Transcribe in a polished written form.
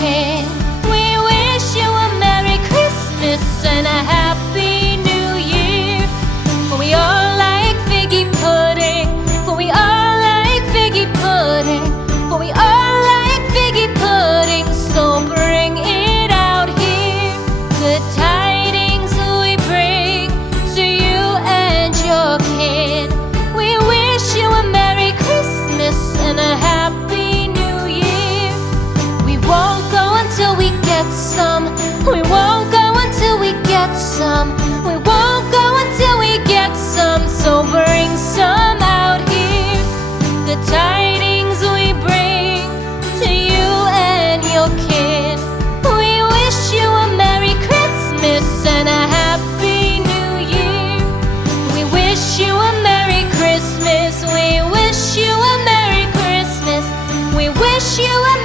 kin. We wish you a Merry Christmas and a Happy New Year. For we all like figgy pudding. For we all like figgy pudding. For we all like figgy pudding. So bring it out here. Good tidings we bring to you and your kin. We wish you a Merry Christmas and a Happy New Year. We won't go until we get some. We won't go until we get some. We won't go until we get some. So bring some out here. The tidings we bring to you and your kin. We wish you a Merry Christmas and a Happy New Year. We wish you a Merry Christmas. We wish you a Merry Christmas. We wish you a